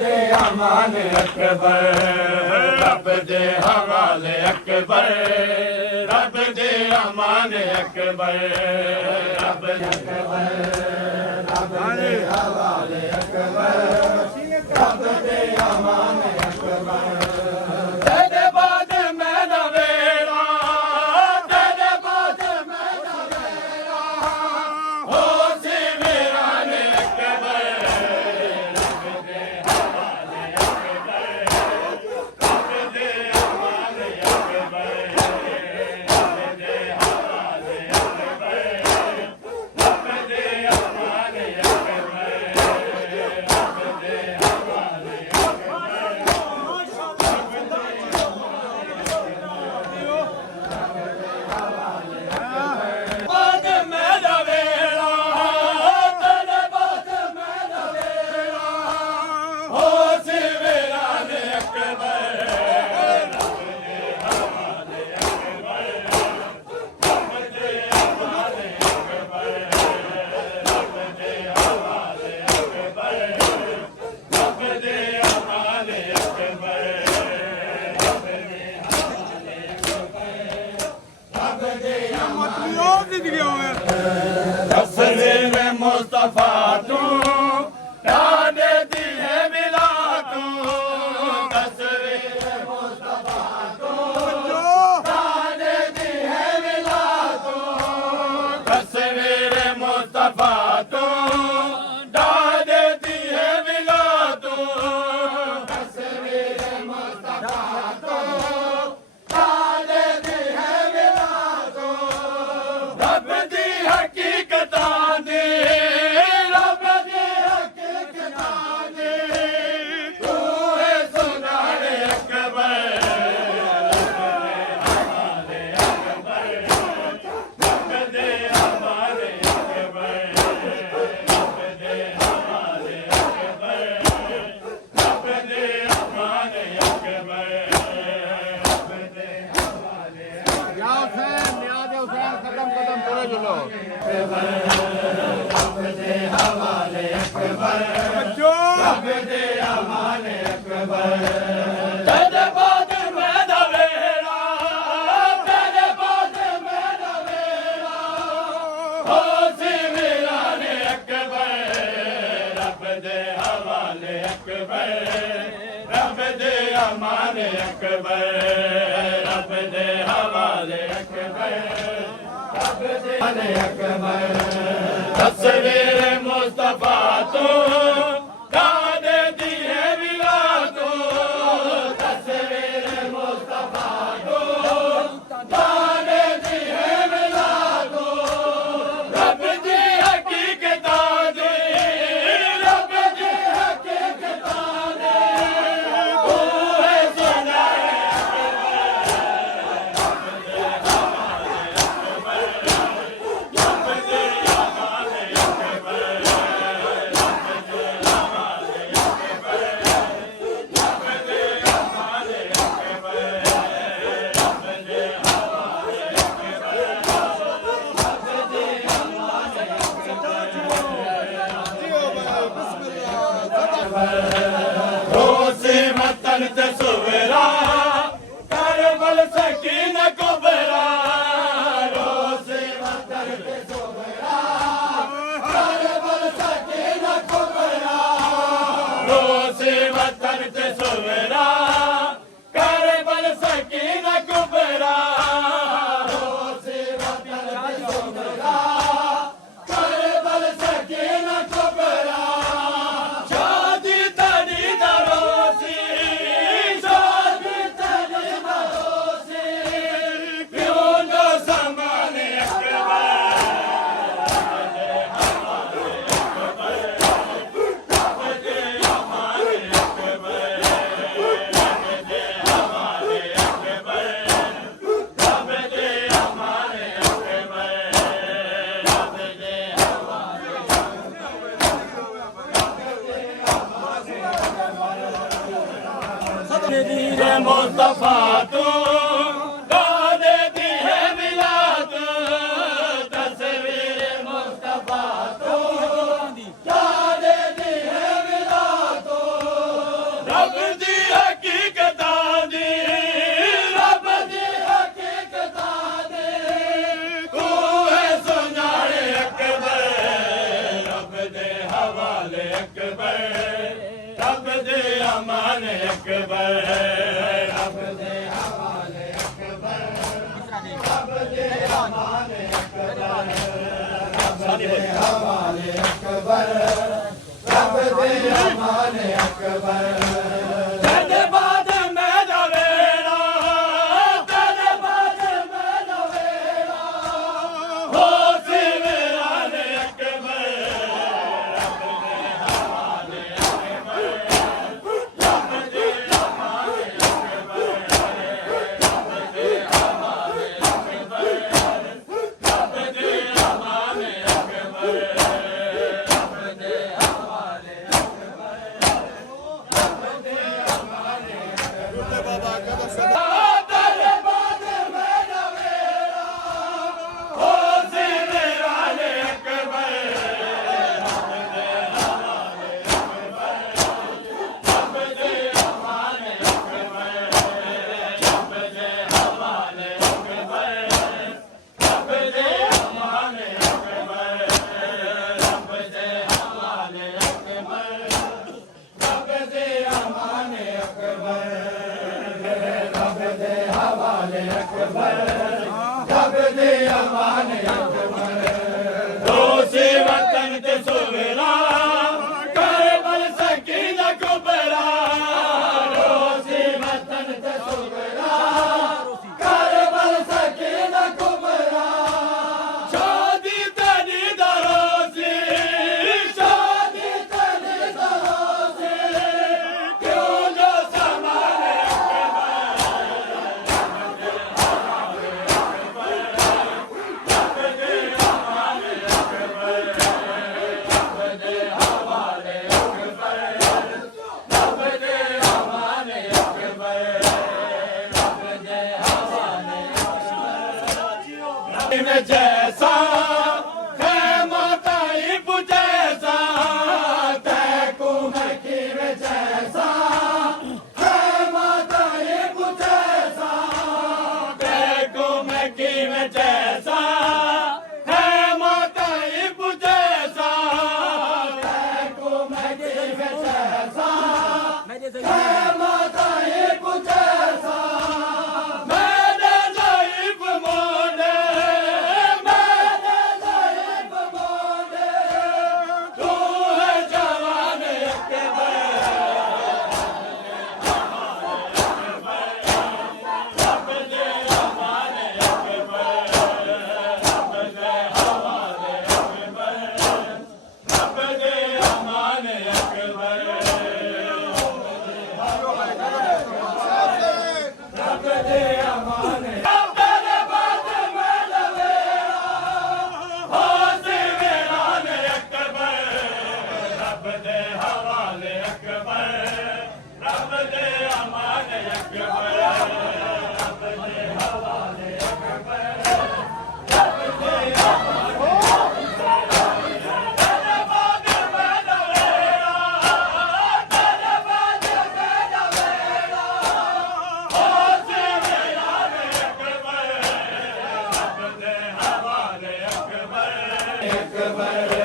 दे अमान अकबर, रब दे हवाले अकबर, रब दे अमान अकबर, रब दे अकबर, रब दे हवाले अकबर, रब दे अमान अकबर। तेरे बाद मैं न वेला, तेरे बाद मैं न वेला, हो सी मेरा ने अकबर, रब दे हवाले अकबर, रब दे अमान अकबर, रब दे हवाले अकबर, रब दे अमान अकबर, रब दे हवाले बाद मैं न वेला, तेरे बाद मैं न वेला, हो सी मेरा ने अकबर, रब दे हवाले अकबर, रब दे हवाले अकबर, रब दे हवाले अकबर, रब दे हवाले अकबर, रब दे हवाले अकबर, तस्वीर में मुस्तफा तू डाले दी है मिला तू, तस्वीर में मुस्तफा तू डाले दी है मिला तू, तस्वीर मुस्तफा तू डाले दी है मिला तू, तस्वीर मुस्तफा तू डाले दी है मिला तू, रब दी हकीकतां दी, रब दी हकीकतां दी, तू है सुनाने अकबर, रब दे हवाले अकबर, रब दे हवाले अकबर, रब दे हवाले अकबर, रब दे हवाले रब दे हवाले अकबर, रब दे हवाले अकबर। तेरे बाद मैं न वेला, तेरे बाद मैं न वेला, हो सी मेरा ने अकबर, रब दे हवाले अकबर, रब दे अमान अकबर, रब दे हवाले अकबर, रब दे हवाले अकबर। तस्वीर मुस्तफा तू डाले दी है मिला तू, तस्वीर मुस्तफा तू डाले दी है मिला तू, रब दी हकीकतां दी, रब दी हकीकतां दी, तू है सुनाने रोज़े वतन ते सुवरा, करबल सकीन कुबरा, रोज़े वतन ते सुवरा, करबल सकीन कुबरा, रोज़े वतन ते सुवरा, करबल सकीन कुबरा, रोज़े वतन ते सुवरा, करबल सकीन कुबरा। शादी तनी दरोसी, शादी तनी दरोसी, क्यों न समाने अकबर, रब दे हवाले अकबर, रब दे हवाले अकबर, रब दे हवाले अकबर, रब दे हवाले तस्वीर मुस्तफा तू डाले दी है मिला तू, तस्वीर मुस्तफा तू डाले दी है मिला तू, ਰੱਬ ਦੇ ਹਵਾਲੇ ਅਕਬਰ ਰੱਬ ਦੇ ਹਵਾਲੇ ਅਕਬਰ ਰੱਬ ਦੇ ਹਵਾਲੇ ਅਕਬਰ ਰੱਬ ਦੇ ਹਵਾਲੇ ਅਕਬਰ ਤੇਰੇ ਬਾਦ ਮੈਂ ਜਾਵੇੜਾ ਤੇਰੇ ਬਾਦ ਮੈਂ ਜਾਵੇੜਾ ਹੋ ਸਿਵਰਾਨੇ ਅਕਬਰ ਰੱਬ ਦੇ ਹਵਾਲੇ ਅਕਬਰ ਰੱਬ ਦੇ ਹਵਾਲੇ ਅਕਬਰ ਰੱਬ ਦੇ ਹਵਾਲੇ ਅਕਬਰ ਰੱਬ ਦੇ ਹਵਾਲੇ ਅਕਬਰ ਰੱਬ ਦੇ ਹਵਾਲੇ ਤੇਰੇ ਬਾਦ ਮੈਂ ਜਾਵੇੜਾ ਹੋ ਸਿਵਰਾਨੇ ਅਕਬਰ ਰੱਬ ਦੇ ਹਵਾਲੇ ਅਕਬਰ ਰੱਬ ਦੇ ਹਵਾਲੇ ਅਕਬਰ ਰੱਬ ਦੇ ਹਵਾਲੇ ਅਕਬਰ ਰੱਬ ਦੇ ਹਵਾਲੇ ਅਕਬਰ ਰੱਬ ਦੇ ਹਵਾਲੇ ਅਕਬਰ ਰੱਬ ਦੇ ਹਵਾਲੇ ਅਕਬਰ ਰੱਬ ਦੇ ਹਵਾਲੇ ਅਕਬਰ ਰੱਬ ਦੇ ਹਵਾਲੇ ਅਕਬਰ ਰੋਜ਼ੇ ਵਤਨ ਤੇ ਸੁਵਰਾ ਕਰਬਲ ਸਕੀਨਾ ਕੁਬਰਾ ਰੋਜ਼ੇ ਵਤਨ ਤੇ ਸੁਵਰਾ ਕਰਬਲ ਸਕੀਨਾ ਕੁਬਰਾ ਸ਼ਾਦੀ ਤੇਰੀ ਦਾ ਰੋਜ਼ੀ ਸ਼ਾਦੀ ਤੇਰੀ ਦਾ ਰੋਜ਼ੀ ਕਿਉਂ ਜੋ ਸਮਾਨੇ में जैसा है माता इब जैसा तैको मकी में जैसा है माता इब जैसा तैको मकी में जैसा है माता इब जैसा तैको मकी में जैसा है माता इब जैसा मैंने ज़ईफ़ मोड़े मैंने ज़ईफ़ मोड़े तू है जवान अकबर रब दे हवाले अकबर रब दे हवाले अकबर रब दे हवाले अकबर रब दे हवाले तेरे बात में लवेरा हो सिवराने अकबर रब दे हवाले अकबर रब दे हवाले अकबर रब दे हवाले अकबर रब दे तेरे बात में लवेरा तेरे बात में लवेरा हो सिवराने अकबर रब दे हवाले अकबर अकबर